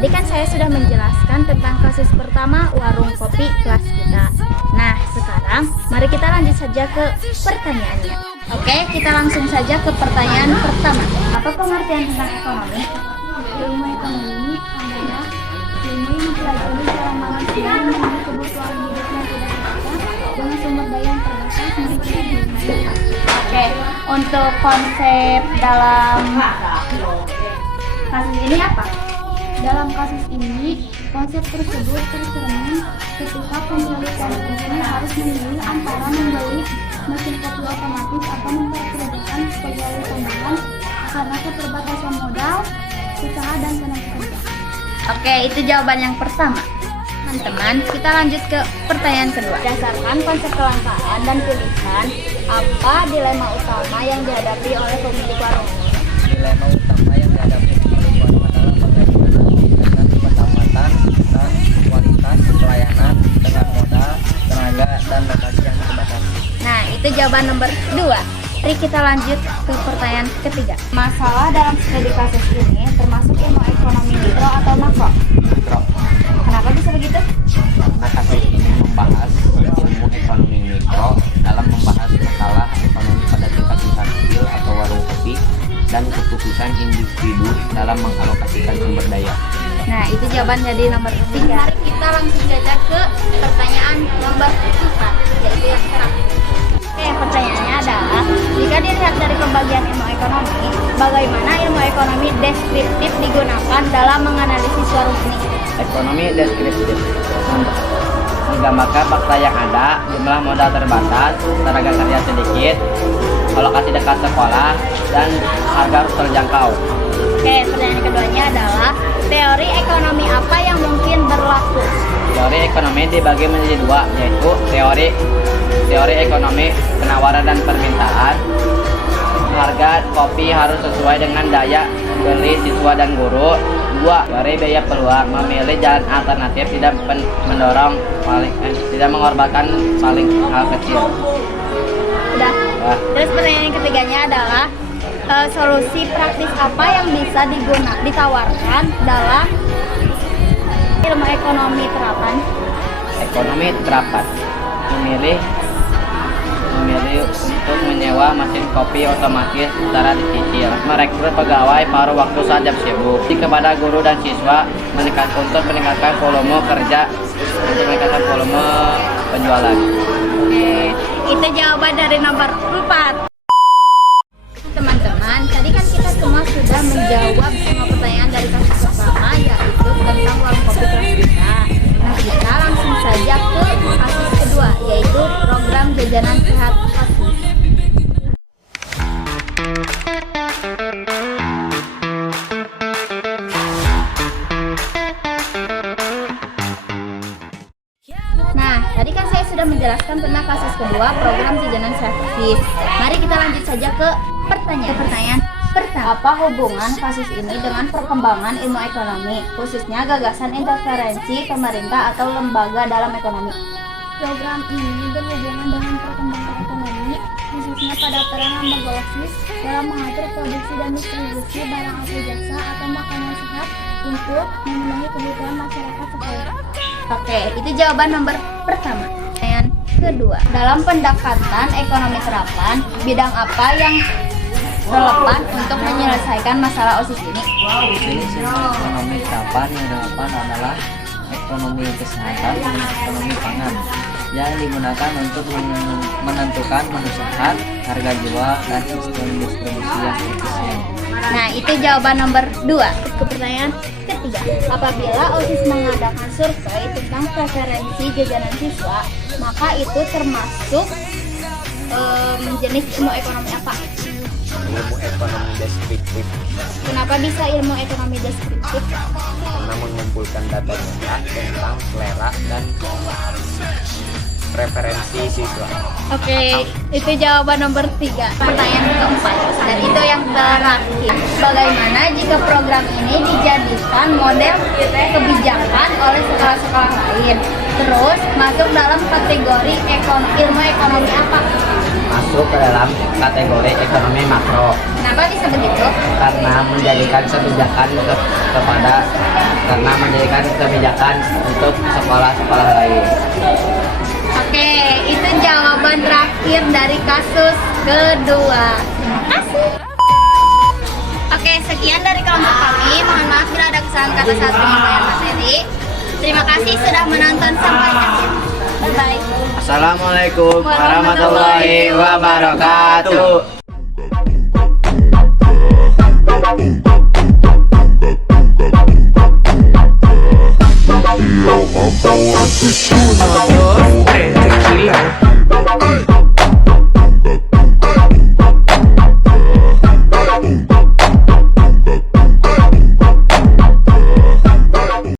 tadi kan saya sudah menjelaskan tentang kasus pertama warung kopi kelas kita. Nah, sekarang mari kita lanjut saja ke pertanyaannya. Oke, kita langsung saja ke pertanyaan pertama. Apa pengertian tentang ekonomi? Ilmu ekonomi adalah ilmu yang mempelajari cara manusia memenuhi kebutuhan hidupnya tidak terbatas dengan sumber daya yang terbatas menurut dunia. Oke, untuk konsep dalam kasus ini apa? Dalam kasus ini, konsep tersebut tercermin ketika pemilik warung kopi harus memilih antara membeli mesin kopi otomatis atau mempekerjakan pegawai tambahan karena keterbatasan modal, usaha, dan tenaga kerja. Oke, itu jawaban yang pertama. Teman-teman, kita lanjut ke pertanyaan kedua. Berdasarkan konsep kelangkaan dan pilihan, apa dilema utama yang dihadapi oleh pemilik warung? Dilema utama yang dihadapi pemilik warung adalah bagaimana meningkatkan pendapatan dan kualitas pelayanan dengan modal, tenaga, dan lokasi yang terbatas. Nah, itu jawaban nomor 2. Mari kita lanjut ke pertanyaan ketiga. Masalah dalam studi kasus ini termasuk ilmu ekonomi mikro atau makro? Mikro. Kenapa bisa begitu? Karena kasus ini membahas ilmu ekonomi mikro dalam membahas masalah ekonomi pada tingkat usaha kecil atau warung kopi dan keputusan individu dalam mengalokasikan sumber daya. Nah, itu jawaban jadi nomor 3. Kita langsung saja ke pertanyaan nomor 4, yaitu yang terakhir. Oke, pertanyaannya adalah, jika dilihat dari pembagian ilmu ekonomi, bagaimana ilmu ekonomi deskriptif digunakan dalam menganalisis warung ini? Ekonomi deskriptif menggambarkan fakta yang ada, jumlah modal terbatas, tenaga kerja sedikit, alokasi dekat sekolah, dan harga harus terjangkau. Oke, pertanyaan keduanya adalah, teori ekonomi apa yang mungkin berlaku? Teori ekonomi dibagi menjadi dua, yaitu teori ekonomi penawaran dan permintaan. Harga kopi harus sesuai dengan daya beli siswa dan guru. 2. Teori biaya peluang, memilih jalan alternatif, tidak tidak mengorbankan paling hal kecil. Udah. Terus pertanyaan ketiganya adalah, solusi praktis apa yang bisa ditawarkan dalam ilmu ekonomi terapan? Ekonomi terapan memilih untuk menyewa mesin kopi otomatis secara dicicil, merekrut pegawai paruh waktu saat jam sibuk, kepada guru dan siswa untuk meningkatkan volume kerja, untuk meningkatkan volume penjualan. Oke, itu jawaban dari nomor 4. Teman-teman, tadi kan kita semua sudah menjawab semua pertanyaan dari kasus pertama, yaitu tentang warung kopi kelas kita. Nah, kita langsung saja ke kasus kedua, yaitu program jajanan sehat kasus. Nah, tadi kan saya sudah menjelaskan tentang kasus kedua program jajanan sehat kasus. Mari kita lanjut saja ke pertanyaan pertama. Apa hubungan kasus ini dengan perkembangan ilmu ekonomi, khususnya gagasan interferensi pemerintah atau lembaga dalam ekonomi? Program ini berhubungan dengan perkembangan ekonomi, khususnya pada peran lembaga OSIS dalam mengatur produksi dan distribusi barang atau jasa atau makanan sehat untuk memenuhi kebutuhan masyarakat sekolah. Oke, itu jawaban nomor pertama. Pertanyaan kedua, dalam pendekatan ekonomi terapan, bidang apa yang relevan untuk menyelesaikan masalah OSIS ini? Ekonomi terapan yang relevan adalah ekonomi kesehatan dan ekonomi pangan yang digunakan untuk menentukan menu sehat, harga jual, dan sistem distribusi yang efisien. Nah, itu jawaban nomor 2. Ke pertanyaan ketiga, apabila OSIS mengadakan survei tentang preferensi jajanan siswa, maka itu termasuk jenis ilmu ekonomi apa? Ilmu ekonomi deskriptif. Kenapa bisa ilmu ekonomi deskriptif? Karena mengumpulkan data nyata tentang selera dan preferensi siswa. Oke, itu jawaban nomor 3. Pertanyaan keempat, dan itu yang terakhir. Bagaimana jika program ini dijadikan model kebijakan oleh sekolah-sekolah lain? Terus masuk dalam kategori ilmu ekonomi apa? Masuk ke dalam kategori ekonomi makro. Kenapa bisa begitu? Karena menjadikan kebijakan kepada karena menjadikan kebijakan untuk sekolah-sekolah lain. Oke, itu jawaban terakhir dari kasus kedua. Terima kasih. Oke, sekian dari kelompok kami. Mohon maaf bila ada kesalahan kata saat penyampaian materi. Terima kasih sudah menonton sampai akhir. Bye-bye. Assalamualaikum warahmatullahi wabarakatuh. Yo, I'm born to